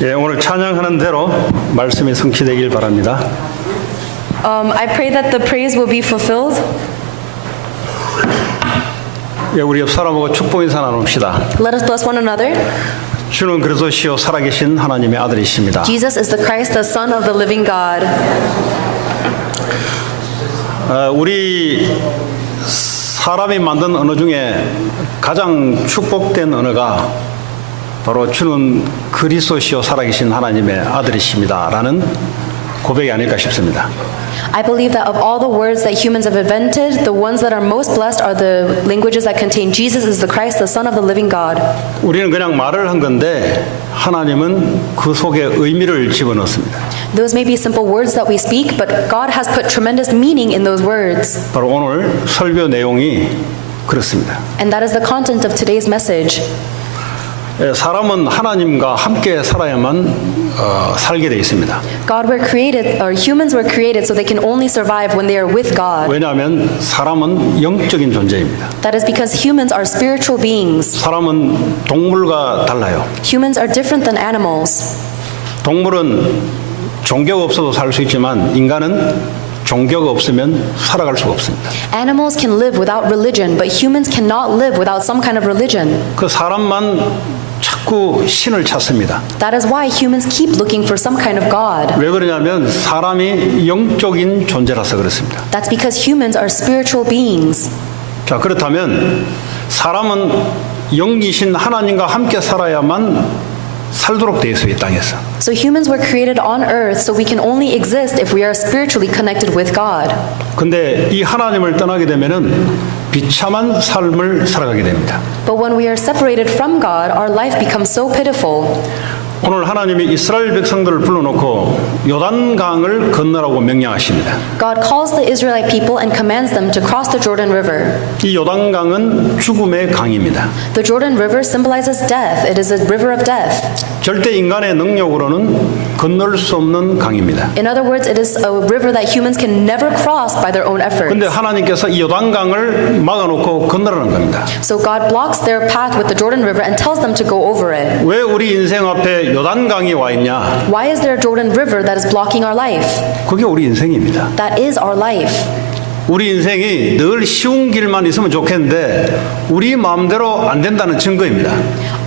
예, 오늘 찬양하는 대로 말씀이 성취되길 바랍니다. I pray that the praise will be fulfilled. 예, 우리 옆 사람하고 축복 인사 나눕시다. Let us bless one another. 주는 그리스도시요 살아계신 하나님의 아들이십니다. Jesus is the Christ, the Son of the living God. 우리 사람이 만든 언어 중에 가장 축복된 언어가 바로 주는 그리스도시요 살아계신 하나님의 아들이십니다라는 고백이 아닐까 싶습니다. I believe that of all the words that humans have invented, the ones that are most blessed are the languages that contain Jesus is the Christ, the Son of the living God. 우리는 그냥 말을 한 건데 하나님은 그 속에 의미를 집어넣습니다. Those may be simple words that we speak, but God has put tremendous meaning in those words. 바로 오늘 설교 내용이 그렇습니다. And that is the content of today's message. 사람은 하나님과 함께 살아야만 살게 되어 있습니다. Humans were created so they can only survive when they are with God. 왜냐하면 사람은 영적인 존재입니다. That is because humans are spiritual beings. 사람은 동물과 달라요. Humans are different than animals. 동물은 종교가 없어도 살 수 있지만 인간은 종교가 없으면 살아갈 수가 없습니다. Animals can live without religion, but humans cannot live without some kind of religion. 그 사람만 자꾸 신을 찾습니다. That is why humans keep looking for some kind of God. 왜 그러냐면 사람이 영적인 존재라서 그렇습니다. That's because humans are spiritual beings. 자, 그렇다면 사람은 영이신 하나님과 함께 살아야만 살도록 되어 있어요, 이 땅에서. So humans were created on earth so we can only exist if we are spiritually connected with God. 근데 이 하나님을 떠나게 되면은 비참한 삶을 살아가게 됩니다. But when we are separated from God, our life becomes so pitiful. 오늘 하나님이 이스라엘 백성들을 불러놓고 요단강을 건너라고 명령하십니다. God calls the Israelite people and commands them to cross the Jordan River. 이 요단강은 죽음의 강입니다. The Jordan River symbolizes death. It is a river of death. 절대 인간의 능력으로는 건널 수 없는 강입니다. In other words, it is a river that humans can never cross by their own efforts. 근데 하나님께서 이 요단강을 막아놓고 건너라는 겁니다. So God blocks their path with the Jordan River and tells them to go over it. 왜 우리 인생 앞에 요단강이 와 있냐? Why is there a Jordan River that is blocking our life? 그게 우리 인생입니다. That is our life. 우리 인생이 늘 쉬운 길만 있으면 좋겠는데 우리 마음대로 안 된다는 증거입니다.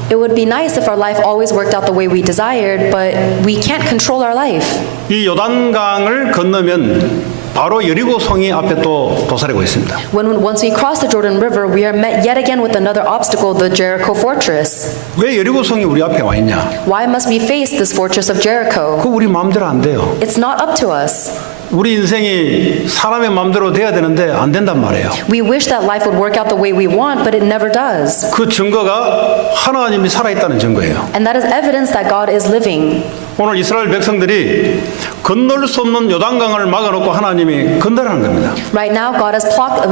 It would be nice if our life always worked out the way we desired, but we can't control our life. 이 요단강을 건너면 바로 여리고 성이 앞에 또 도사리고 있습니다. Once we cross the Jordan River, we are met yet again with another obstacle, the Jericho fortress. 왜 여리고 성이 우리 앞에 와 있냐? Why must we face this fortress of Jericho? 그거 우리 마음대로 안 돼요. It's not up to us. 우리 인생이 사람의 마음대로 돼야 되는데 안 된단 말이에요. We wish that life would work out the way we want, but it never does. 그 증거가 하나님이 살아있다는 증거예요. And that is evidence that God is living. 오늘 이스라엘 백성들이 건널 수 없는 요단강을 막아놓고 하나님이 건너라는 겁니다. Right now, God has blocked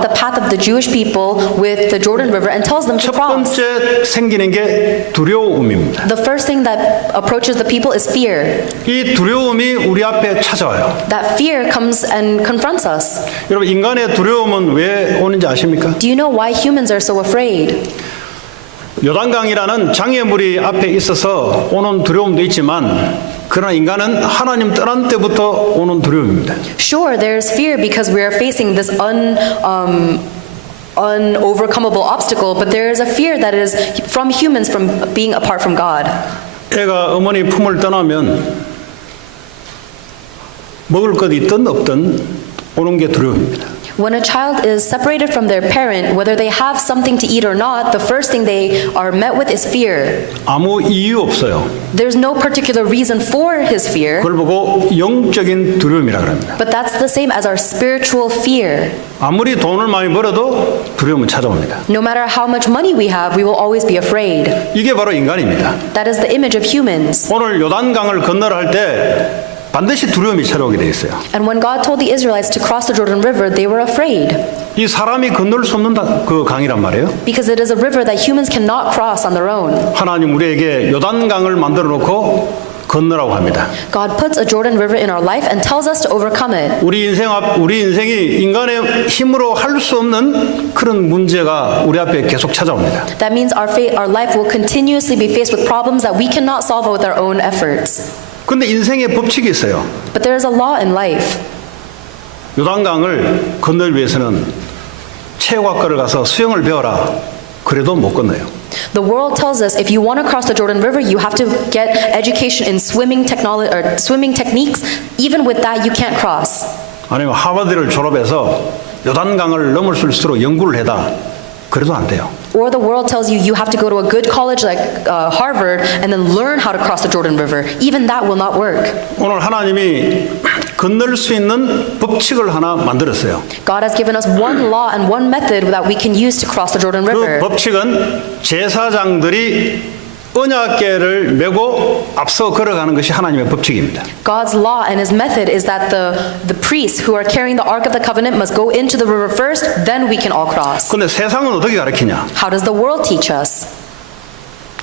the path of the Jewish people with the Jordan River and tells them to 첫 cross. 번째 생기는 게 두려움입니다. The first thing that approaches the people is fear. 이 두려움이 우리 앞에 찾아와요. That fear comes and confronts us. 여러분, 인간의 두려움은 왜 오는지 아십니까? Do you know why humans are so afraid? 요단강이라는 장애물이 앞에 있어서 오는 두려움도 있지만 그러나 인간은 하나님 떠난 때부터 오는 두려움입니다. Sure, there's fear because we are facing this unovercomable obstacle, but there is a fear that is from humans from being apart from God. 애가 어머니 품을 떠나면 먹을 것 있든 없든 오는 게 두려움입니다. When a child is separated from their parent, whether they have something to eat or not, the first thing they are met with is fear. 아무 이유 없어요. There's no particular reason for his fear, 그걸 보고 영적인 두려움이라 그럽니다. but that's the same as our spiritual fear. 아무리 돈을 많이 벌어도 두려움은 찾아옵니다. No matter how much money we have, we will always be afraid. 이게 바로 인간입니다. That is the image of humans. 오늘 요단강을 건너라 할 때 반드시 두려움이 찾아오게 돼 있어요. And when God told the Israelites to cross the Jordan River, they were afraid. 이 사람이 건널 수 없는 그 강이란 말이에요. Because it is a river that humans cannot cross on their own. 하나님 우리에게 요단강을 만들어 놓고 건너라고 합니다. God puts a Jordan River in our life and tells us to overcome it. 우리 인생이 인간의 힘으로 할 수 없는 그런 문제가 우리 앞에 계속 찾아옵니다. That means our life will continuously be faced with problems that we cannot solve with our own efforts. 근데 인생의 법칙이 있어요. But there is a law in life. 요단강을 건너기 위해서는 체육학과를 가서 수영을 배워라. 그래도 못 건너요. The world tells us if you want to cross the Jordan River, you have to get education in swimming technology or swimming techniques. Even with that, you can't cross. 아니면 하버드를 졸업해서 요단강을 넘을 수 있도록 연구를 해다. 그래도 안 돼요. Or the world tells you you have to go to a good college like Harvard and then learn how to cross the Jordan River. Even that will not work. 오늘 하나님이 건널 수 있는 법칙을 하나 만들었어요. God has given us one law and one method that we can use to cross the Jordan 그 River. 법칙은 제사장들이 언약궤를 메고 앞서 걸어가는 것이 하나님의 법칙입니다. God's law and his method is that the priests who are carrying the Ark of the Covenant must go into the river first, then we can all cross. 그런데 세상은 어떻게 가르치냐? How does the world teach us?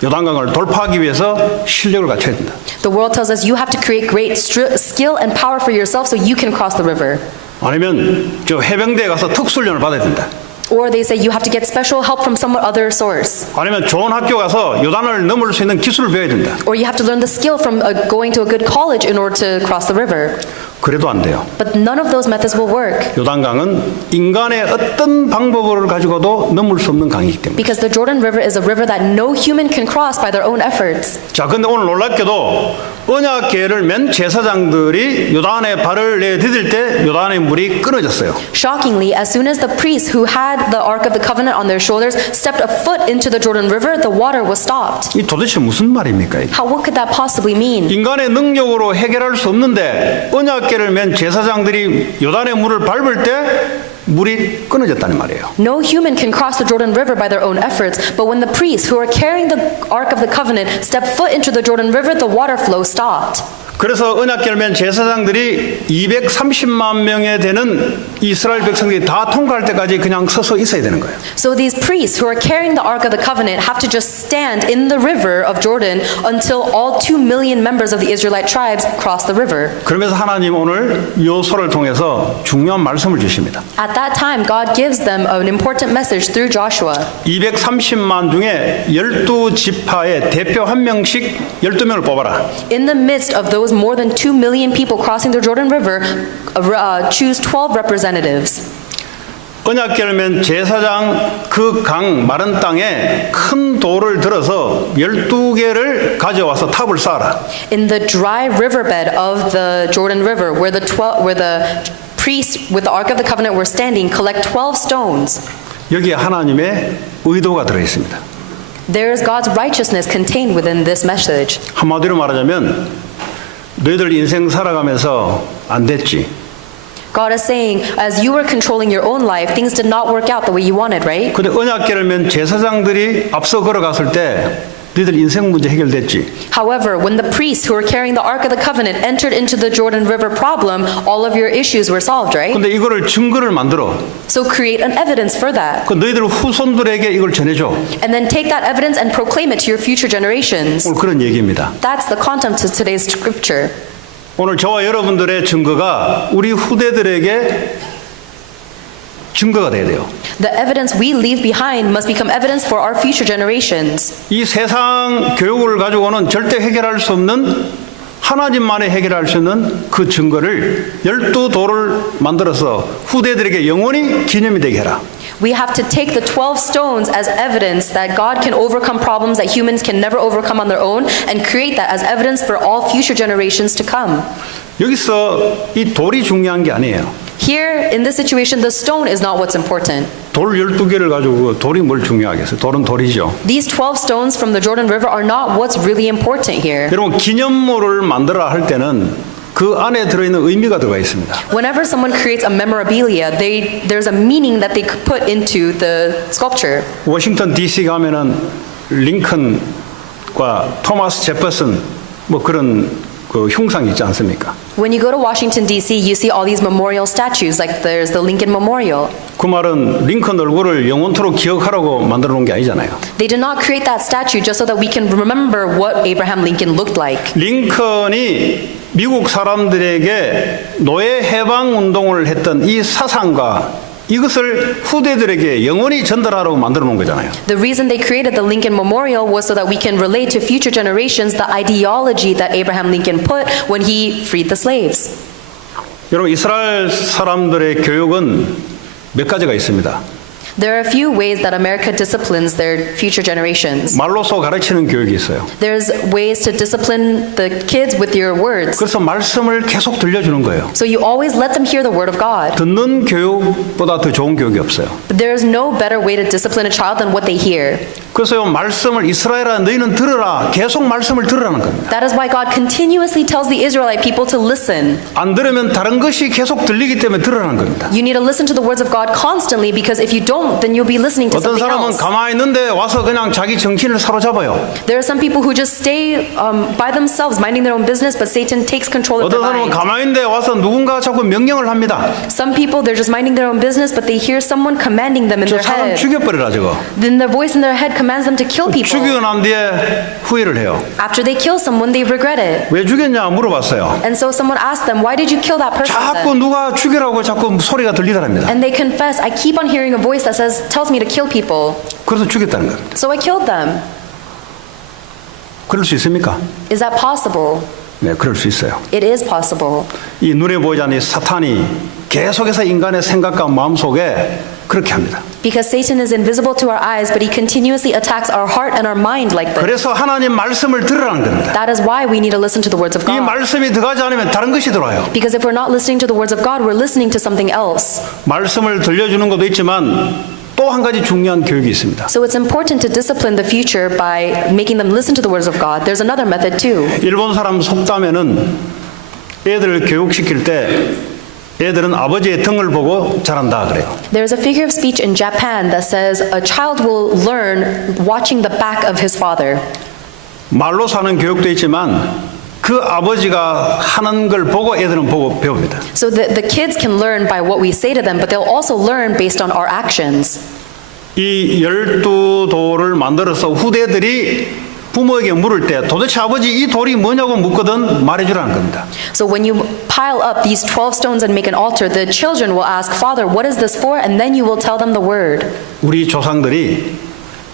요단강을 돌파하기 위해서 실력을 갖춰야 된다. The world tells us you have to create great skill and power for yourself so you can cross the river. 아니면 저 해병대에 가서 특수훈련을 받아야 된다. Or they say you have to get special help from some other source. 아니면 좋은 학교 가서 요단을 넘을 수 있는 기술을 배워야 된다. Or you have to learn the skill from going to a good college in order to cross the river. 그래도 안 돼요. But none of those methods will work. 요단강은 인간의 어떤 방법을 가지고도 넘을 수 없는 강이기 때문에. Because the Jordan River is a river that no human can cross by their own efforts. 자, 근데 오늘 놀랍게도 언약궤를 맨 제사장들이 요단에 발을 내디딜 때 요단의 물이 끊어졌어요. Shockingly, as soon as the priests who had the Ark of the Covenant on their shoulders stepped a foot into the Jordan River, the water was stopped. 이 도대체 무슨 말입니까? 이게? What could that possibly mean? 인간의 능력으로 해결할 수 없는데 언약궤를 맨 제사장들이 요단의 물을 밟을 때 물이 끊어졌다는 말이에요. No human can cross the Jordan River by their own efforts, but when the priests who are carrying the Ark of the Covenant stepped foot into the Jordan River, the water flow stopped. 그래서 언약궤를 맨 제사장들이 230만 명에 되는 이스라엘 백성들이 다 통과할 때까지 그냥 서서 있어야 되는 거예요. So these priests who are carrying the Ark of the Covenant have to just stand in the river of Jordan until all 2 million members of the Israelite tribes cross the river. 그러면서 하나님 오늘 요소를 통해서 중요한 말씀을 주십니다. At that time, God gives them an important message through Joshua. 230만 중에 12지파의 대표 한 명씩 12명을 뽑아라. In the midst of those more than 2 million people crossing the Jordan River, choose 12 representatives. 언약궤를 맨 제사장 그 강 마른 땅에 큰 돌을 들어서 12개를 가져와서 탑을 쌓아라. In the dry riverbed of the Jordan River, where the priests with the Ark of the Covenant were standing, collect 12 stones. 여기에 하나님의 의도가 들어 있습니다. There is God's righteousness contained within this message. 한마디로 말하자면 너희들 인생 살아가면서 안 됐지. God is saying, as you were controlling your own life, things did not work out the way you wanted, right? 근데 언약궤를 맨 제사장들이 앞서 걸어갔을 때 너희들 인생 문제 해결됐지. However, when the priests who were carrying the Ark of the Covenant entered into the Jordan River problem, all of your issues were solved, right? 근데 이거를 증거를 만들어. So create an evidence for that. 그 너희들 후손들에게 이걸 전해줘. And then take that evidence and proclaim it to your future generations. 오늘 그런 얘기입니다. That's the content of today's scripture. 오늘 저와 여러분들의 증거가 우리 후대들에게 증거가 돼야 돼요. The evidence we leave behind must become evidence for our future generations. 이 세상 교육을 가지고는 절대 해결할 수 없는 하나님만이 해결할 수 있는 그 증거를 12돌을 만들어서 후대들에게 영원히 기념이 되게 해라. We have to take the 12 stones as evidence that God can overcome problems that humans can never overcome on their own and create that as evidence for all future generations to come. 여기서 이 돌이 중요한 게 아니에요. Here, in this situation, the stone is not what's important. 돌 12개를 가지고 돌이 뭘 중요하겠어요. 돌은 돌이죠. These 12 stones from the Jordan River are not what's really important here. 여러분 기념물을 만들어라 할 때는 그 안에 들어있는 의미가 들어가 있습니다. Whenever someone creates a memorabilia, there's a meaning that they put into the sculpture. 워싱턴 DC 가면은 링컨과 토마스 제퍼슨 뭐 그런 그 흉상이 있지 않습니까? When you go to Washington, D.C., you see all these memorial statues, like there's the Lincoln Memorial. 그 말은 링컨 얼굴을 영원토록 기억하라고 만들어 놓은 게 아니잖아요. They did not create that statue just so that we can remember what Abraham Lincoln looked like. 링컨이 미국 사람들에게 노예 해방 운동을 했던 이 사상과 이것을 후대들에게 영원히 전달하라고 만들어 놓은 거잖아요. The reason they created the Lincoln Memorial was so that we can relate to future generations the ideology that Abraham Lincoln put when he freed the slaves. 여러분 이스라엘 사람들의 교육은 몇 가지가 있습니다. There are a few ways that America disciplines their future generations. 말로써 가르치는 교육이 있어요. There's ways to discipline the kids with your words. 그래서 말씀을 계속 들려주는 거예요. So you always let them hear the word of God. 듣는 교육보다 더 좋은 교육이 없어요. But there is no better way to discipline a child than what they hear. 그래서요 말씀을 이스라엘아 너희는 들으라 계속 말씀을 들으라는 겁니다. That is why God continuously tells the Israelite people to listen. 안 들으면 다른 것이 계속 들리기 때문에 들으라는 겁니다. You need to listen to the words of God constantly because if you don't, then you'll be listening to 어떤 something 사람은 else. 가만히 있는데 와서 그냥 자기 정신을 사로잡아요. There are some people who just stay by themselves, minding their own business, but Satan takes control of 어떤 their 사람은 mind. 가만히 있는데 와서 누군가 자꾸 명령을 합니다. Some people, they're just minding their own business, but they hear someone commanding them in 저 their 사람 head. 죽여버리라 저거. Then the voice in their head commands them to kill people. 죽이고 난 뒤에 후회를 해요. After they kill someone, they regret it. 왜 죽였냐 물어봤어요. And so someone asked them, why did you kill that person 자꾸 then? 누가 죽이라고 자꾸 소리가 들리더랍니다. And they confess, I keep on hearing a voice that tells me to kill people. 그래서 죽였다는 겁니다. So I killed them. 그럴 수 있습니까? Is that possible? 네, 그럴 수 있어요. It is possible. 이 눈에 보이지 않는 이 사탄이 계속해서 인간의 생각과 마음 속에 그렇게 합니다. Because Satan is invisible to our eyes, but he continuously attacks our heart and our mind like this. 그래서 하나님 말씀을 들으라는 겁니다. That is why we need to listen to the words of 이 God. 말씀이 들어가지 않으면 다른 것이 들어와요. Because if we're not listening to the words of God, we're listening to something else. 말씀을 들려주는 것도 있지만 또 한 가지 중요한 교육이 있습니다. So it's important to discipline the future by making them listen to the words of God. There's another method too. 일본 사람 속담에는 애들을 교육시킬 때 애들은 아버지의 등을 보고 자란다 그래요. There's a figure of speech in Japan that says a child will learn watching the back of his father. 말로 사는 교육도 있지만 그 아버지가 하는 걸 보고 애들은 보고 배웁니다. So the kids can learn by what we say to them, but they'll also learn based on our actions. 이 12돌을 만들어서 후대들이 부모에게 물을 때 도대체 아버지 이 돌이 뭐냐고 묻거든 말해주라는 겁니다. So when you pile up these 12 stones and make an altar, the children will ask, Father, what is this for? And then you will tell them the word. 우리 조상들이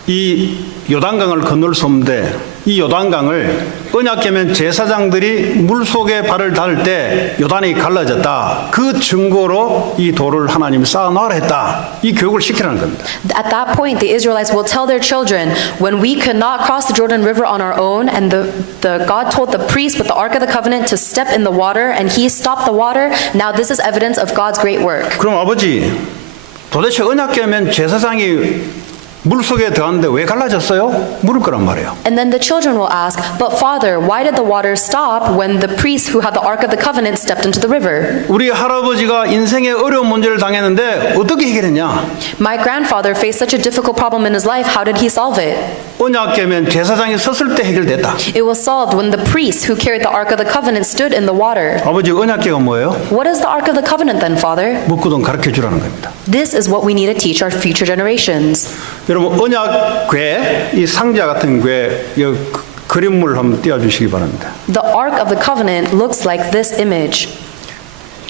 이 요단강을 건널 수 없는데 이 요단강을 언약궤면 제사장들이 물속에 발을 닿을 때 요단이 갈라졌다. 그 증거로 이 돌을 하나님이 쌓아놔라 했다. 이 교육을 시키라는 겁니다. At that point, the Israelites will tell their children, when we could not cross the Jordan River on our own, and the God told the priest with the Ark of the Covenant to step in the water, and he stopped the water, now this is evidence of God's great work. 그럼 아버지 도대체 언약궤면 제사장이 물속에 들어갔는데 왜 갈라졌어요? 물을 거란 말이에요. And then the children will ask, but Father, why did the water stop when the priest who had the Ark of the Covenant stepped into the river? 우리 할아버지가 인생의 어려운 문제를 당했는데 어떻게 해결했냐? My grandfather faced such a difficult problem in his life. How did he solve it? 언약궤면 제사장이 섰을 때 해결됐다. It was solved when the priest who carried the Ark of the Covenant stood in the water. 아버지 언약궤가 뭐예요? What is the Ark of the Covenant then, Father? 묻거든 가르쳐 주라는 겁니다. This is what we need to teach our future generations. 여러분 언약궤 이 상자 같은 궤 그림물 한번 띄워주시기 바랍니다. The Ark of the Covenant looks like this image.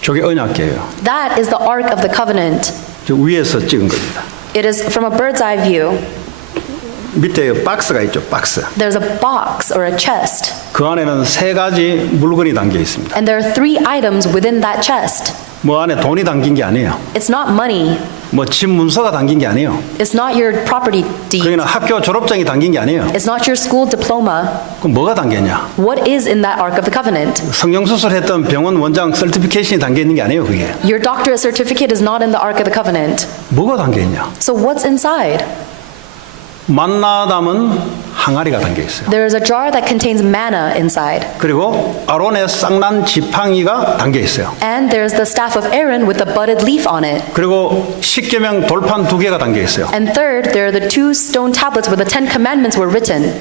저게 언약궤예요. That is the Ark of the Covenant. 저 위에서 찍은 겁니다. It is from a bird's eye view. 밑에 박스가 있죠. 박스. There's a box or a chest, 그 안에는 3가지 물건이 담겨 있습니다. and there are 3 items within that chest. 뭐 안에 돈이 담긴 게 아니에요. It's not money. 뭐 집 문서가 담긴 게 아니에요. It's not your property deed. 그러나 학교 졸업장이 담긴 게 아니에요. It's not your school diploma. 그럼 뭐가 담겼냐? What is in that Ark of the Covenant? 성형수술했던 병원 원장 서티피케이션이 담겨 있는 게 아니에요. 그게. Your doctorate certificate is not in the Ark of the Covenant. 뭐가 담겨 있냐? So what's inside? 만나 담은 항아리가 담겨 있어요. There is a jar that contains manna inside. 그리고 아론의 쌍난 지팡이가 담겨 있어요. And there's the staff of Aaron with the budded leaf on it. 그리고 십계명 돌판 2개가 담겨 있어요. And third, there are the 2 stone tablets where the 10 commandments were written.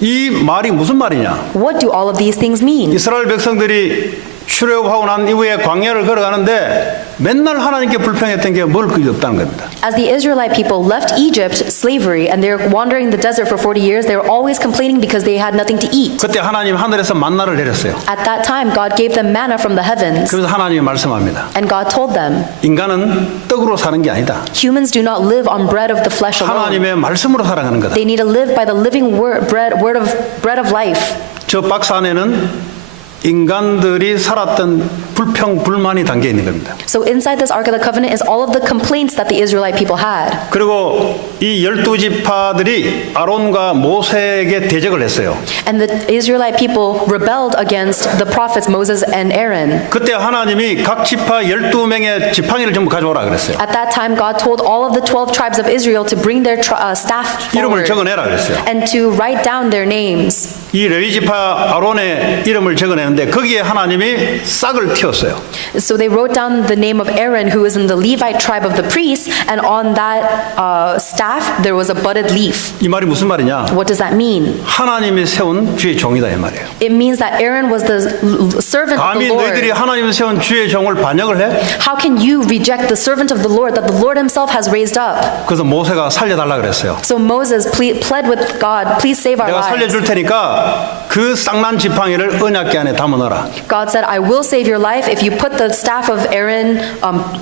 이 말이 무슨 말이냐? What do all of these things mean? 이스라엘 백성들이 출애굽하고 난 이후에 광야를 걸어가는데 맨날 하나님께 불평했던 게 먹을 것이 없다는 겁니다. As the Israelite people left Egypt slavery and they're wandering the desert for 40 years, they were always complaining because they had nothing to eat. 그때 하나님 하늘에서 만나를 내렸어요. At that time, God gave them manna from the heavens, 그래서 하나님이 말씀합니다. and God told them, 인간은 떡으로 사는 게 아니다. humans do not live on bread of the flesh alone. 하나님의 말씀으로 살아가는 거다. They need to live by the living bread of life. 저 박스 안에는 인간들이 살았던 불평, 불만이 담겨 있는 겁니다. So inside this Ark of the Covenant is all of the complaints that the Israelite people had. 그리고 이 12지파들이 아론과 모세에게 대적을 했어요. And the Israelite people rebelled against the prophets Moses and Aaron. 그때 하나님이 각 지파 12명의 지팡이를 전부 가져오라 그랬어요. At that time, God told all of the 12 tribes of Israel to bring their staff 이름을 forward 적어내라 그랬어요. and to write down their names. 이 레위 지파 아론의 이름을 적어내는데 거기에 하나님이 싹을 틔웠어요. So they wrote down the name of Aaron, who is in the Levite tribe of the priests, and on that staff there was a budded leaf. 이 말이 무슨 말이냐? What does that mean? 하나님이 세운 주의 종이다 이 말이에요. It means that Aaron was the servant of 감히 the 너희들이 Lord. 하나님이 세운 주의 종을 반역을 해? How can you reject the servant of the Lord that the Lord himself has raised up? 그래서 모세가 살려달라 그랬어요. So Moses pled with God, please save our 내가 lives. 살려줄 테니까 그 쌍난 지팡이를 언약궤 안에 담아넣어라. God said, I will save your life if you put the staff of Aaron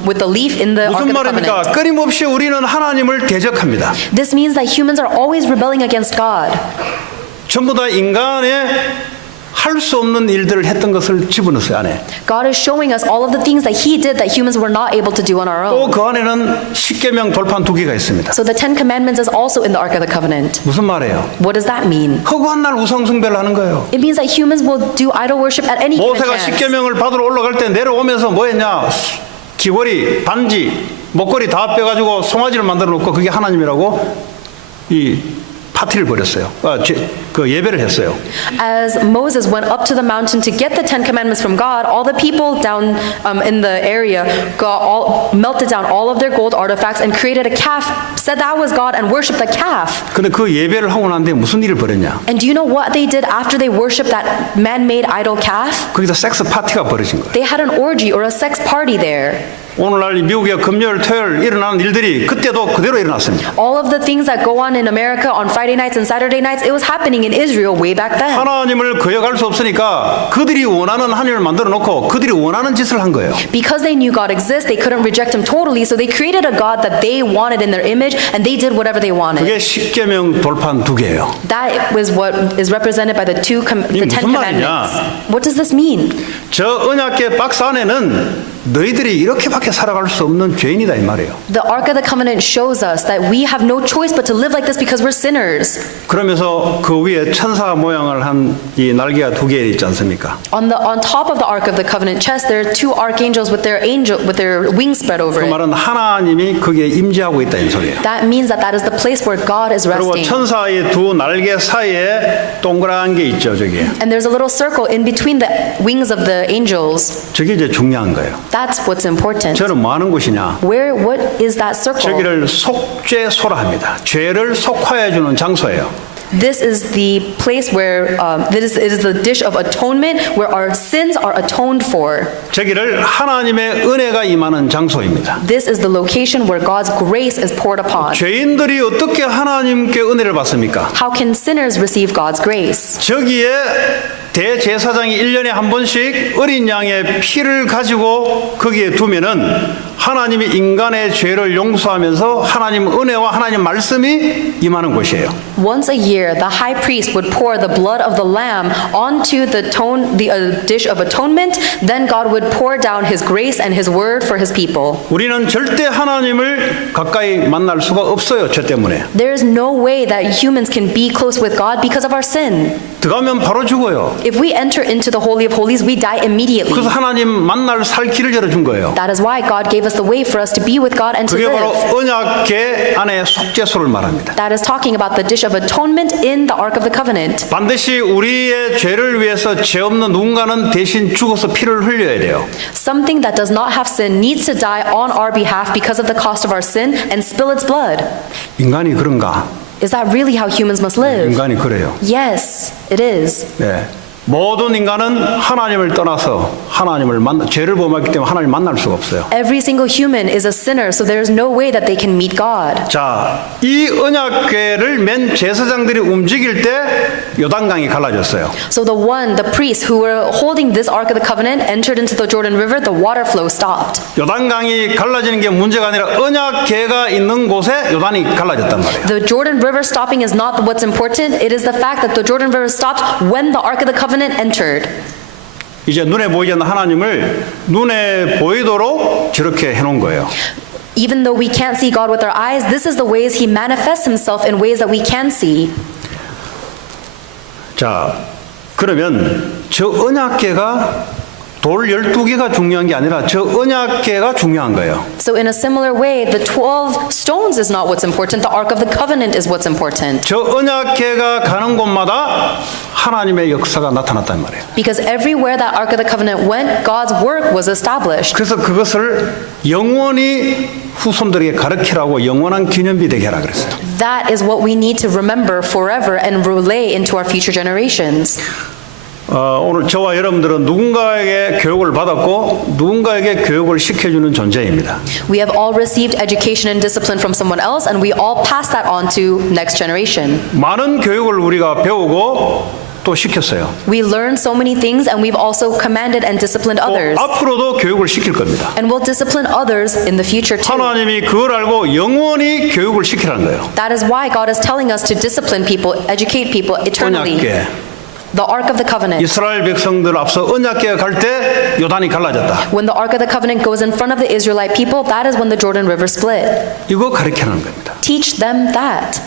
with the leaf in the Ark 무슨 of the 말입니까? Covenant. 끊임없이 우리는 하나님을 대적합니다. This means that humans are always rebelling against God. 전부 다 인간의 할 수 없는 일들을 했던 것을 집어넣었어요 안에. God is showing us all of the things that he did that humans were not able to do on our 또 own. 그 안에는 십계명 돌판 2개가 있습니다. So the 10 Commandments is also in the Ark of the Covenant. 무슨 말이에요? What does that mean? 허구한 날 우상숭배를 하는 거예요. It means that humans will do idol worship at any given 모세가 chance. 십계명을 받으러 올라갈 때 내려오면서 뭐 했냐? 귀걸이, 반지, 목걸이 다 빼가지고 송아지를 만들어 놓고 그게 하나님이라고 이 파티를 벌였어요. 그 예배를 했어요. As Moses went up to the mountain to get the 10 Commandments from God, all the people down in the area melted down all of their gold artifacts and created a calf, said that was God, and worshipped the calf. 근데 그 예배를 하고 난 뒤에 무슨 일을 벌였냐? And do you know what they did after they worshipped that man-made idol calf? 거기서 섹스 파티가 벌어진 거예요. They had an orgy or a sex party there. 오늘날 미국의 금요일, 토요일 일어나는 일들이 그때도 그대로 일어났습니다. All of the things that go on in America on Friday nights and Saturday nights, it was happening in Israel way back then. 하나님을 거역할 수 없으니까 그들이 원하는 하나님을 만들어 놓고 그들이 원하는 짓을 한 거예요. Because they knew God exists, they couldn't reject him totally, so they created a God that they wanted in their image, and they did whatever they wanted. 그게 십계명 돌판 2개예요. That was what is represented by the 10 무슨 Commandments. What does this mean? 저 언약궤 박스 안에는 너희들이 이렇게밖에 살아갈 수 없는 죄인이다 이 말이에요. The Ark of the Covenant shows us that we have no choice but to live like this because we're sinners. 그러면서 그 위에 천사 모양을 한 이 날개가 2개 있지 않습니까? On top of the Ark of the Covenant chest, there are 2 archangels with their wings spread over 그 it. 말은 하나님이 거기에 임재하고 있다 이 소리예요. That means that is the place where God is 그리고 resting. 천사의 2 날개 사이에 동그란 게 있죠 저기. And there's a little circle in between the wings of the angels. 저게 이제 중요한 거예요. That's what's important. 저는 뭐 하는 곳이냐? What is that circle? 저기를 속죄소라 합니다. 죄를 속화해 주는 장소예요. This is the place where it is the dish of atonement where our sins are atoned for. 저기를 하나님의 은혜가 임하는 장소입니다. This is the location where God's grace is poured upon. 죄인들이 어떻게 하나님께 은혜를 받습니까? How can sinners receive God's grace? 저기에 대제사장이 1년에 한 번씩 어린 양의 피를 가지고 거기에 두면은 하나님이 인간의 죄를 용서하면서 하나님 은혜와 하나님 말씀이 임하는 곳이에요. Once a year, the high priest would pour the blood of the lamb onto the dish of atonement. Then God would pour down His grace and His word for His people. 우리는 절대 하나님을 가까이 만날 수가 없어요. 죄 때문에. There is no way that humans can be close with God because of our sin. 들어가면 바로 죽어요. If we enter into the Holy of Holies, we die immediately. 그래서 하나님 만날 살 길을 열어준 거예요. That is why God gave us the way for us to be with God and to 그게 바로 live. 언약궤 안에 속죄소를 말합니다. That is talking about the dish of atonement in the Ark of the Covenant. 반드시 우리의 죄를 위해서 죄 없는 누군가는 대신 죽어서 피를 흘려야 돼요. Something that does not have sin needs to die on our behalf because of the cost of our sin and spill its blood. 인간이 그런가? Is that really how humans must live? 인간이 그래요. Yes, it is. 네. 모든 인간은 하나님을 떠나서 죄를 범했기 때문에 하나님을 만날 수가 없어요. Every single human is a sinner, so there is no way that they can meet God. 자, 이 언약궤를 맨 제사장들이 움직일 때 요단강이 갈라졌어요. So the priests who were holding this Ark of the Covenant entered into the Jordan River, the water flow stopped. 요단강이 갈라지는 게 문제가 아니라 언약궤가 있는 곳에 요단이 갈라졌단 말이에요. The Jordan River stopping is not what's important. It is the fact that the Jordan River stopped when the Ark of the Covenant entered. 이제 눈에 보이지 않는 하나님을 눈에 보이도록 저렇게 해놓은 거예요. Even though we can't see God with our eyes, this is the ways He manifests Himself in ways that we can see. 자, 그러면 저 언약궤가 돌 12개가 중요한 게 아니라 저 언약궤가 중요한 거예요. So in a similar way, the 12 stones is not what's important. The Ark of the Covenant is what's important. 저 언약궤가 가는 곳마다 하나님의 역사가 나타났단 말이에요. Because everywhere that Ark of the Covenant went, God's work was established. 그래서 그것을 영원히 후손들에게 가르치라고 영원한 기념비 되게 하라 그랬어요. That is what we need to remember forever and relay into our future generations. 오늘 저와 여러분들은 누군가에게 교육을 받았고 누군가에게 교육을 시켜주는 존재입니다. We have all received education and discipline from someone else, and we all pass that on to next generation. 많은 교육을 우리가 배우고 또 시켰어요. We learn so many things, and we've also commanded and disciplined 또 others. 앞으로도 교육을 시킬 겁니다. And we'll discipline others in the future too. 하나님이 그걸 알고 영원히 교육을 시키라는 거예요. That is why God is telling us to discipline people, educate people eternally. 언약궤. The Ark of the Covenant. 이스라엘 백성들 앞서 언약궤가 갈 때 요단이 갈라졌다. When the Ark of the Covenant goes in front of the Israelite people, that is when the Jordan River split. 이거 가르치라는 겁니다. Teach them that.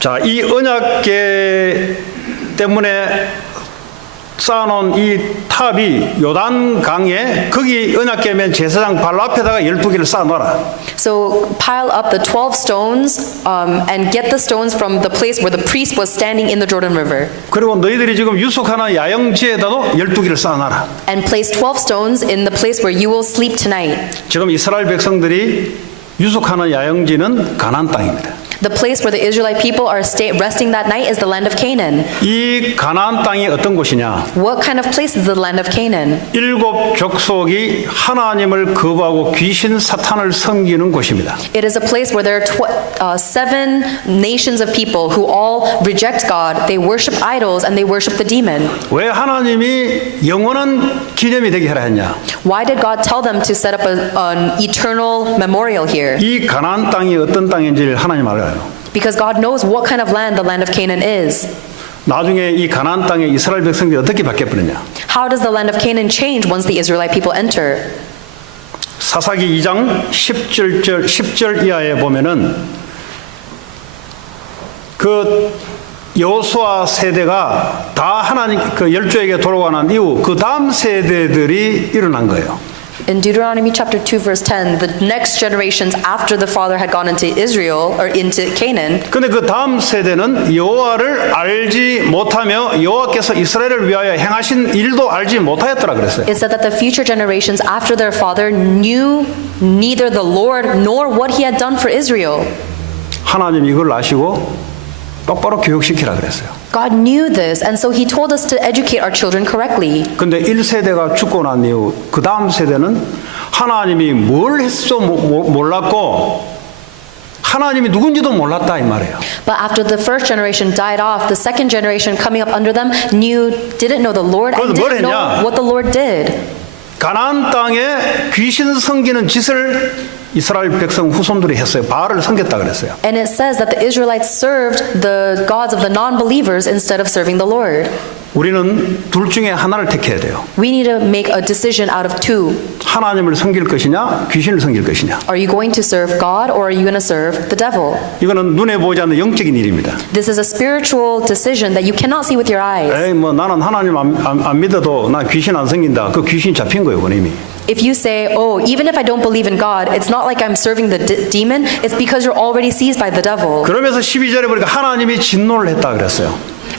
자, 이 언약궤 때문에 쌓아놓은 이 탑이 요단강에 거기 언약궤면 제사장 발 앞에다가 12개를 쌓아놔라. So pile up the 12 stones and get the stones from the place where the priest was standing in the Jordan River. 그리고 너희들이 지금 유숙하는 야영지에다도 12개를 쌓아놔라. And place 12 stones in the place where you will sleep tonight. 지금 이스라엘 백성들이 유숙하는 야영지는 가나안 땅입니다. The place where the Israelite people are resting that night is the land of Canaan. 이 가나안 땅이 어떤 곳이냐? What kind of place is the land of Canaan? 7 족속이 하나님을 거부하고 귀신 사탄을 섬기는 곳입니다. It is a place where there are 7 nations of people who all reject God, they worship idols, and they worship the demon. 왜 하나님이 영원한 기념이 되게 하라 했냐? Why did God tell them to set up an eternal memorial here? 이 가나안 땅이 어떤 땅인지를 하나님 알아요. Because God knows what kind of land the land of Canaan is. 나중에 이 가나안 땅에 이스라엘 백성들이 어떻게 바뀌어버렸냐? How does the land of Canaan change once the Israelite people enter? 사사기 2장 10절 이하에 보면은 그 여호수아 세대가 다 하나님 그 열조에게 돌아가는 이후 그 다음 세대들이 일어난 거예요. In Deuteronomy chapter 2 verse 10, the next generations after the father had gone into Israel or into Canaan, 근데 그 다음 세대는 여호와를 알지 못하며 여호와께서 이스라엘을 위하여 행하신 일도 알지 못하였더라 그랬어요. it said that the future generations after their father knew neither the Lord nor what he had done for Israel. 하나님 이걸 아시고 똑바로 교육시키라 그랬어요. God knew this, and so he told us to educate our children correctly. 근데 1세대가 죽고 난 이후 그 다음 세대는 하나님이 뭘 했어 몰랐고 하나님이 누군지도 몰랐다 이 말이에요. But after the first generation died off, the second generation coming up under them didn't know the Lord and 그래서 뭘 didn't know 했냐? what the Lord did. 가나안 땅에 귀신 섬기는 짓을 이스라엘 백성 후손들이 했어요. 바알을 섬겼다 그랬어요. And it says that the Israelites served the gods of the non-believers instead of serving the Lord. 우리는 둘 중에 하나를 택해야 돼요. We need to make a decision out of two. 하나님을 섬길 것이냐, 귀신을 섬길 것이냐. Are you going to serve God or are you going to serve the devil? 이거는 눈에 보이지 않는 영적인 일입니다. This is a spiritual decision that you cannot see with your eyes. 에이 뭐 나는 하나님 안 믿어도 나 귀신 안 섬긴다. 그 귀신 잡힌 거예요, 이미. If you say, oh, even if I don't believe in God, it's not like I'm serving the demon, it's because you're already seized by the devil. 그러면서 12절에 보니까 하나님이 진노를 했다 그랬어요.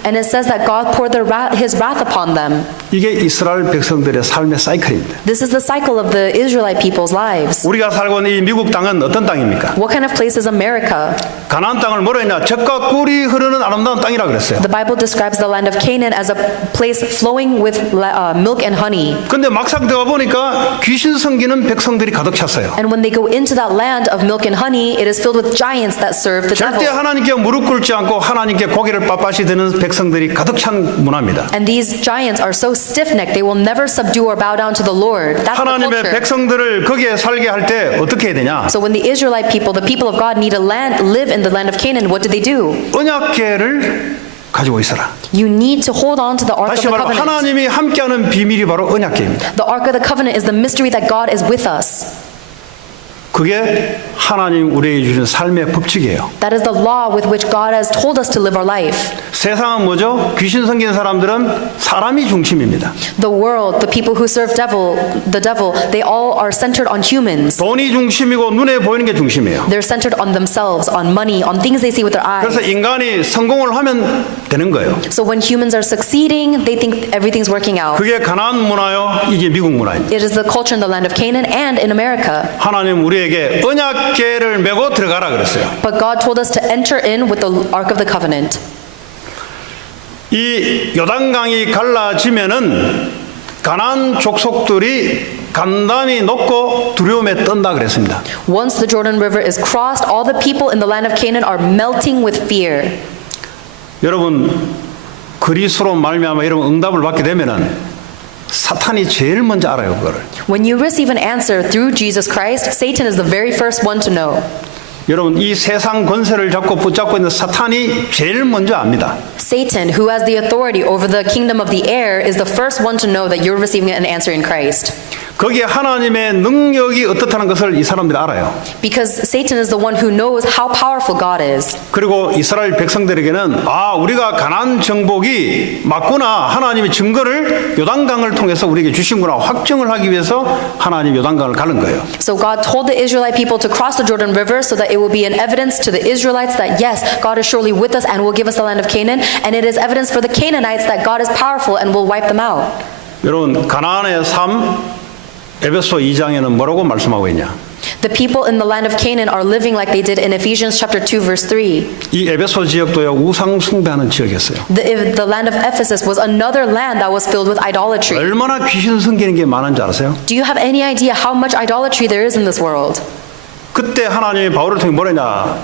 And it says that God poured his wrath upon them. 이게 이스라엘 백성들의 삶의 사이클입니다. This is the cycle of the Israelite people's lives. 우리가 살고 있는 이 미국 땅은 어떤 땅입니까? What kind of place is America? 가나안 땅을 뭐라 했냐? 젖과 꿀이 흐르는 아름다운 땅이라 그랬어요. The Bible describes the land of Canaan as a place flowing with milk and honey. 근데 막상 들어가 보니까 귀신 섬기는 백성들이 가득 찼어요. And when they go into that land of milk and honey, it is filled with giants that serve the 절대 devil. 하나님께 무릎 꿇지 않고 하나님께 고개를 빳빳이 드는 백성들이 가득 찬 문화입니다. And these giants are so stiff-necked, they will never subdue or bow down to the Lord. That's the 하나님의 culture. 백성들을 거기에 살게 할 때 어떻게 해야 되냐? So when the Israelite people, the people of God, need to live in the land of Canaan, what do they do? 언약궤를 가지고 있어라. You need to hold on to the Ark of 다시 the 말하면 Covenant. 하나님이 함께하는 비밀이 바로 언약궤입니다. The Ark of the Covenant is the mystery that God is with us. 그게 하나님 우리에게 주신 삶의 법칙이에요. That is the law with which God has told us to live our life. 세상은 뭐죠? 귀신 섬기는 사람들은 사람이 중심입니다. The world, the people who serve the devil, they all are centered on humans. 돈이 중심이고 눈에 보이는 게 중심이에요. They're centered on themselves, on money, on things they see with their 그래서 eyes. 인간이 성공을 하면 되는 거예요. So when humans are succeeding, they think everything's working out. 그게 가나안 문화요. 이게 미국 문화입니다. It is the culture in the land of Canaan and in America. 하나님 우리에게 언약궤를 메고 들어가라 그랬어요. But God told us to enter in with the Ark of the Covenant. 이 요단강이 갈라지면은 가나안 족속들이 간담이 높고 두려움에 떤다 그랬습니다. Once the Jordan River is crossed, all the people in the land of Canaan are melting with fear. 여러분 그리스도로 말미암아 이런 응답을 받게 되면은 사탄이 제일 먼저 알아요 그거를. When you receive an answer through Jesus Christ, Satan is the very first one to know. 여러분 이 세상 권세를 잡고 붙잡고 있는 사탄이 제일 먼저 압니다. Satan, who has the authority over the kingdom of the air, is the first one to know that you're receiving an answer in Christ. 거기에 하나님의 능력이 어떻다는 것을 이 사람들이 알아요. Because Satan is the one who knows how powerful God is. 그리고 이스라엘 백성들에게는 우리가 가나안 정복이 맞구나 하나님의 증거를 요단강을 통해서 우리에게 주신구나 확정을 하기 위해서 하나님 요단강을 가른 거예요. So God told the Israelite people to cross the Jordan River so that it will be an evidence to the Israelites that yes, God is surely with us and will give us the land of Canaan, and it is evidence for the Canaanites that God is powerful and will wipe them out. 여러분 가나안의 삶 에베소 2장에는 뭐라고 말씀하고 있냐? The people in the land of Canaan are living like they did in Ephesians chapter 2 verse 3. 이 에베소 지역도요 우상 숭배하는 지역이었어요. The land of Ephesus was another land that was filled with idolatry. 얼마나 귀신 섬기는 게 많은지 아세요? Do you have any idea how much idolatry there is in this world? 그때 하나님이 바울을 통해 뭐랬냐?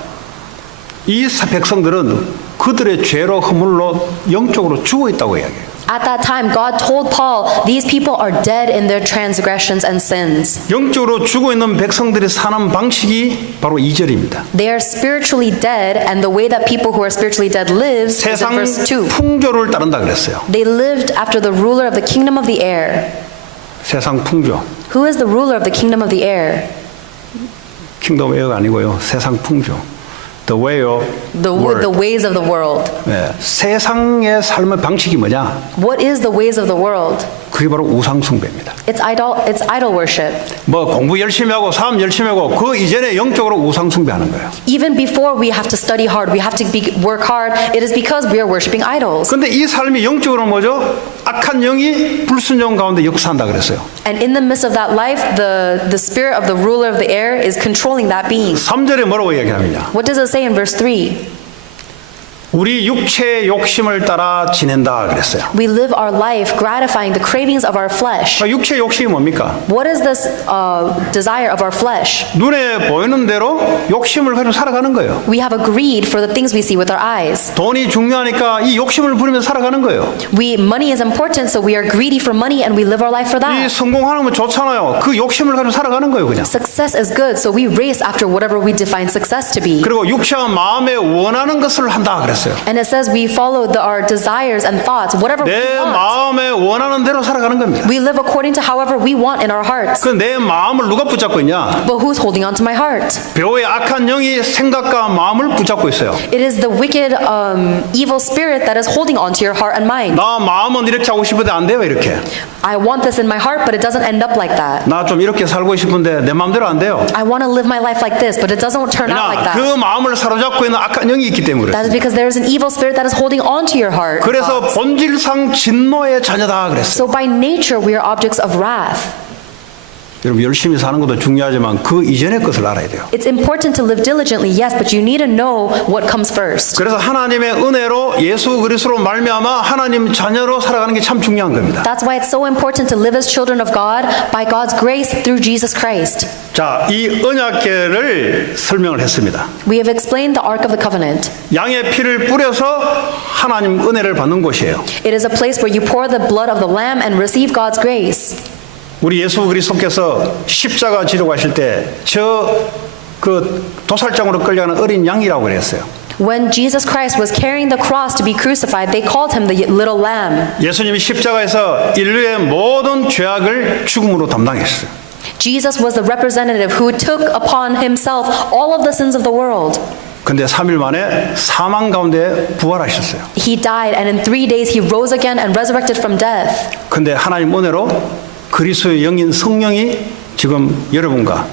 이 백성들은 그들의 죄로 허물로 영적으로 죽어 있다고 이야기해요. At that time, God told Paul, these people are dead in their transgressions and sins. 영적으로 죽어 있는 백성들이 사는 방식이 바로 2절입니다. They are spiritually dead, and the way that people who are spiritually dead lives is in 세상 verse 2. 풍조를 따른다 그랬어요. They lived after the ruler of the kingdom of the air. 세상 풍조. Who is the ruler of the kingdom of the air? 킹덤 에어가 아니고요. 세상 풍조. The way of The world. ways of the world. 네, 세상의 삶의 방식이 뭐냐? What is the ways of the world? 그게 바로 우상 숭배입니다. It's idol worship. 뭐 공부 열심히 하고 삶 열심히 하고 그 이전에 영적으로 우상 숭배하는 거예요. Even before we have to study hard, we have to work hard, it is because we are worshiping idols. 근데 이 삶이 영적으로 뭐죠? 악한 영이 불순종 가운데 역사한다 그랬어요. And in the midst of that life, the spirit of the ruler of the air is controlling that being. 3절에 뭐라고 얘기하느냐? What does it say in verse 3? 우리 육체의 욕심을 따라 지낸다 그랬어요. We live our life gratifying the cravings of our flesh. 육체의 욕심이 뭡니까? What is this desire of our flesh? 눈에 보이는 대로 욕심을 가지고 살아가는 거예요. We have a greed for the things we see with our eyes. 돈이 중요하니까 이 욕심을 부리면서 살아가는 거예요. Money is important, so we are greedy for money and we live our life for 이 that. 성공하는 건 좋잖아요. 그 욕심을 가지고 살아가는 거예요, 그냥. Success is good, so we race after whatever we define success to be. 그리고 육체와 마음에 원하는 것을 한다 그랬어요. And it says we follow our desires and thoughts, whatever we 내 want. 마음에 원하는 대로 살아가는 겁니다. We live according to however we want in our hearts. 그 내 마음을 누가 붙잡고 있냐? But who's holding on to my heart? 벼의 악한 영이 생각과 마음을 붙잡고 있어요. It is the wicked, evil spirit that is holding on to your heart and mind. 나 마음은 이렇게 하고 싶은데 안 돼요, 이렇게. I want this in my heart, but it doesn't end up like that. 나 좀 이렇게 살고 싶은데 내 마음대로 안 돼요. I want to live my life like this, but it doesn't turn out like 그 that. 마음을 사로잡고 있는 악한 영이 있기 때문에 That is 그래요. because there there's an evil spirit that is holding on to your heart. 그래서 본질상 진노의 자녀다 그랬어요. So by nature, we are objects of wrath. 여러분 열심히 사는 것도 중요하지만 그 이전의 것을 알아야 돼요. It's important to live diligently, yes, but you need to know what comes first. 그래서 하나님의 은혜로 예수 그리스도로 말미암아 하나님 자녀로 살아가는 게 참 중요한 겁니다. That's why it's so important to live as children of God by God's grace through Jesus Christ. 자, 이 언약궤를 설명을 했습니다. We have explained the Ark of the Covenant. 양의 피를 뿌려서 하나님 은혜를 받는 곳이에요. It is a place where you pour the blood of the Lamb and receive God's grace. 우리 예수 그리스도께서 십자가 지러 가실 때 그 도살장으로 끌려가는 어린 양이라고 그랬어요. When Jesus Christ was carrying the cross to be crucified, they called him the little lamb. 예수님이 십자가에서 인류의 모든 죄악을 죽음으로 담당했어요. Jesus was the representative who took upon himself all of the sins of the world. 근데 3일 만에 사망 가운데 부활하셨어요. He died, and in 3 days he rose again and resurrected from death. 근데 하나님 은혜로 그리스도의 영인 성령이 지금 여러분과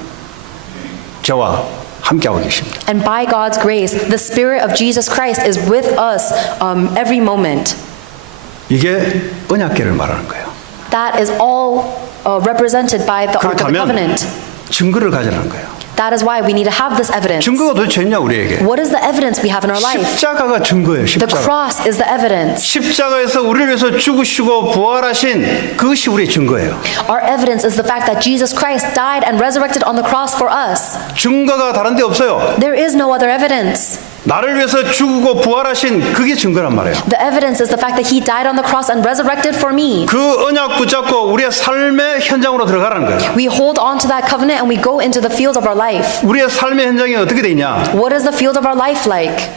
저와 함께하고 계십니다. And by God's grace, the Spirit of Jesus Christ is with us every moment. 이게 언약궤를 말하는 거예요. That is all represented by the Ark of the 그렇다면 Covenant. 증거를 가지라는 거예요. That is why we need to have this evidence. 증거가 도대체 있냐 우리에게? What is the evidence we have in our life? 십자가가 증거예요. The 십자가. cross is the evidence. 십자가에서 우리를 위해서 죽으시고 부활하신 그것이 우리의 증거예요. Our evidence is the fact that Jesus Christ died and resurrected on the cross for us. 증거가 다른 데 없어요. There is no other evidence. 나를 위해서 죽고 부활하신 그게 증거란 말이에요. The evidence is the fact that he died on the cross and resurrected for me. 그 언약 붙잡고 우리의 삶의 현장으로 들어가라는 거예요. We hold on to that covenant and we go into the fields of our life. 우리의 삶의 현장이 어떻게 돼 있냐? What is the field of our life like?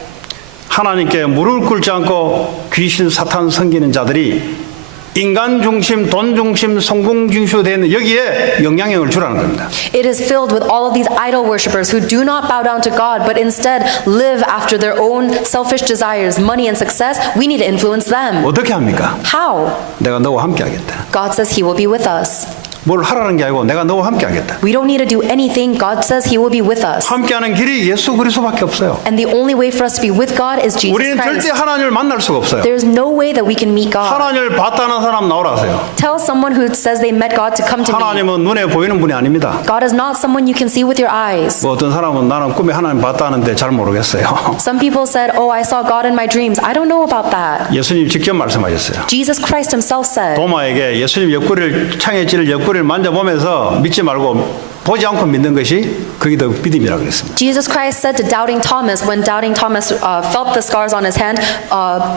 하나님께 무릎 꿇지 않고 귀신 사탄 섬기는 자들이 인간 중심, 돈 중심, 성공 중심으로 되는 여기에 영향력을 주라는 겁니다. It is filled with all of these idol worshippers who do not bow down to God, but instead live after their own selfish desires, money and success. We need to influence them. 어떻게 합니까? How? 내가 너와 함께 하겠다. God says he will be with us. 뭘 하라는 게 아니고 내가 너와 함께 하겠다. We don't need to do anything. God says he will be with us. 함께하는 길이 예수 그리스도밖에 없어요. And the only way for us to be with God is Jesus 우리는 Christ. 절대 하나님을 만날 수가 없어요. There's no way that we can meet God. 하나님을 봤다는 사람 나오라 하세요. Tell someone who says they met God to come to me. 하나님은 눈에 보이는 분이 아닙니다. God is not someone you can see with your eyes. 뭐 어떤 사람은 나는 꿈에 하나님 봤다는데 잘 모르겠어요. Some people said, oh, I saw God in my dreams. I don't know about that. 예수님 직접 말씀하셨어요. Jesus Christ himself said, 도마에게 예수님 옆구리를 창에 찔 옆구리를 만져보면서 믿지 말고 보지 않고 믿는 것이 그게 더 믿음이라고 그랬습니다. Jesus Christ said to doubting Thomas when doubting Thomas felt the scars on his hand,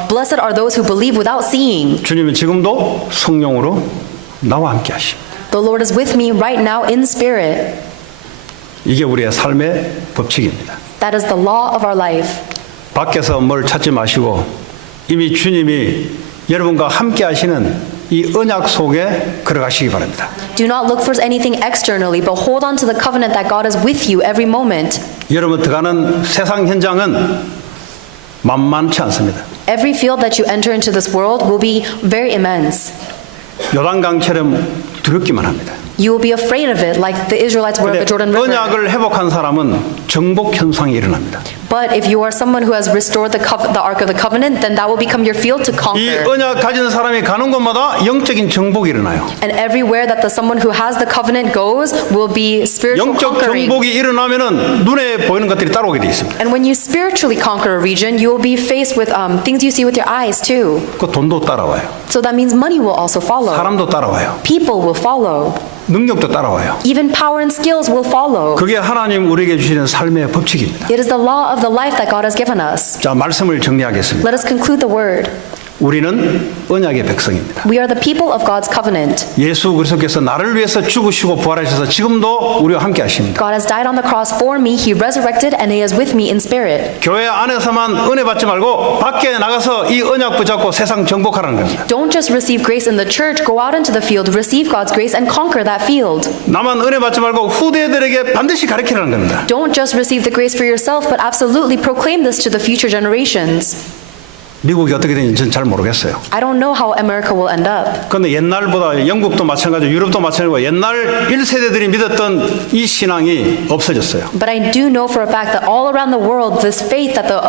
blessed are those who believe without seeing. 주님은 지금도 성령으로 나와 함께 하십니다. The Lord is with me right now in spirit. 이게 우리의 삶의 법칙입니다. That is the law of our life. 밖에서 뭘 찾지 마시고 이미 주님이 여러분과 함께 하시는 이 언약 속에 걸어가시기 바랍니다. Do not look for anything externally, but hold on to the covenant that God is with you every moment. 여러분 들어가는 세상 현장은 만만치 않습니다. Every field that you enter into this world will be very immense. 요단강처럼 두렵기만 합니다. You will be afraid of it like the Israelites were of the Jordan River. 언약을 회복한 사람은 정복 현상이 일어납니다. But if you are someone who has restored the Ark of the Covenant, then that will become your field to 이 conquer. 언약 가진 사람이 가는 곳마다 영적인 정복이 일어나요. And everywhere that someone who has the covenant goes will be spiritual 영적 conquering. 정복이 일어나면은 눈에 보이는 것들이 따라오게 돼 있습니다. And when you spiritually conquer a region, you will be faced with things you see with your eyes too. 그 돈도 따라와요. So that means money will also follow. 사람도 따라와요. People will follow. 능력도 따라와요. Even power and skills will follow. 그게 하나님 우리에게 주시는 삶의 법칙입니다. It is the law of the life that God has given us. 자, 말씀을 정리하겠습니다. Let us conclude the word. 우리는 언약의 백성입니다. We are the people of God's covenant. 예수 그리스도께서 나를 위해서 죽으시고 부활하셔서 지금도 우리와 함께 하십니다. God has died on the cross for me. He resurrected and he is with me in spirit. 교회 안에서만 은혜 받지 말고 밖에 나가서 이 언약 붙잡고 세상 정복하라는 겁니다. Don't just receive grace in the church. Go out into the field, receive God's grace and conquer that field. 나만 은혜 받지 말고 후대들에게 반드시 가르치라는 겁니다. Don't just receive the grace for yourself, but absolutely proclaim this to the future generations. 미국이 어떻게 되는지 저는 잘 모르겠어요. I don't know how America will end up. 그런데 옛날보다 영국도 마찬가지고 유럽도 마찬가지고 옛날 1세대들이 믿었던 이 신앙이 없어졌어요. But I do know for a fact that all around the world, this faith that the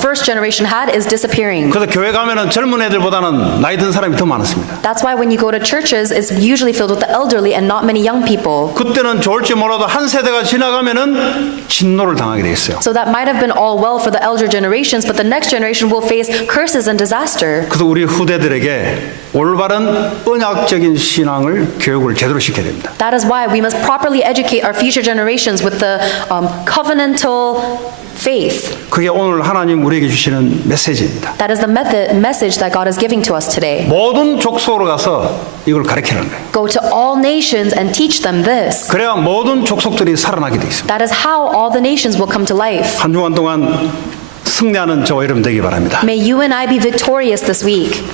first generation had is disappearing. 그래서 교회 가면은 젊은 애들보다는 나이 든 사람이 더 많았습니다. That's why when you go to churches, it's usually filled with the elderly and not many young people. 그때는 좋을지 몰라도 한 세대가 지나가면은 진노를 당하게 돼 있어요. So that might have been all well for the elder generations, but the next generation will face curses and disaster. 그래서 우리 후대들에게 올바른 언약적인 신앙을 교육을 제대로 시켜야 됩니다. That is why we must properly educate our future generations with the covenantal faith. 그게 오늘 하나님 우리에게 주시는 메시지입니다. That is the message that God is giving to us today. 모든 족속으로 가서 이걸 가르치는 거예요. Go to all nations and teach them this. 그래야 모든 족속들이 살아나게 돼 있습니다. That is how all the nations will come to life. 한 주간 동안 승리하는 저와 여러분 되기 바랍니다. May you and I be victorious this week.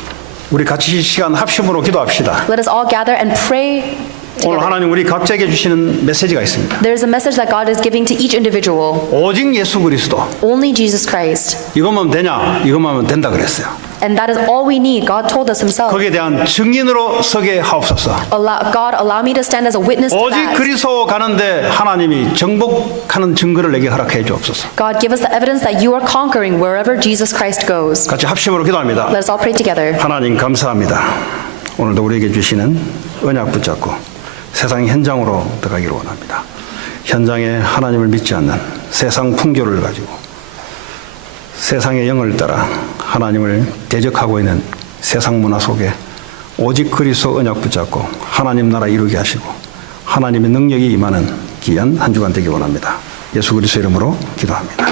우리 같이 시간 합심으로 기도합시다. Let us all gather and pray 오늘 together. 하나님 우리 각자에게 주시는 메시지가 있습니다. There is a message that God is giving to each individual. 오직 예수 그리스도. Only Jesus Christ. 이것만 되냐? 이것만 하면 된다 그랬어요. And that is all we need. God told us himself. 거기에 대한 증인으로 서게 하옵소서. God, allow me to stand as a witness to 오직 that. 그리스도 가는데 하나님이 정복하는 증거를 내게 허락해 주옵소서. God, give us the evidence that you are conquering wherever Jesus Christ goes. 같이 합심으로 기도합니다. Let us all pray together. 하나님 감사합니다. 오늘도 우리에게 주시는 언약 붙잡고 세상 현장으로 들어가기를 원합니다. 현장에 하나님을 믿지 않는 세상 풍조를 가지고 세상의 영을 따라 하나님을 대적하고 있는 세상 문화 속에 오직 그리스도 언약 붙잡고 하나님 나라 이루게 하시고 하나님의 능력이 임하는 귀한 한 주간 되기 원합니다. 예수 그리스도 이름으로 기도합니다.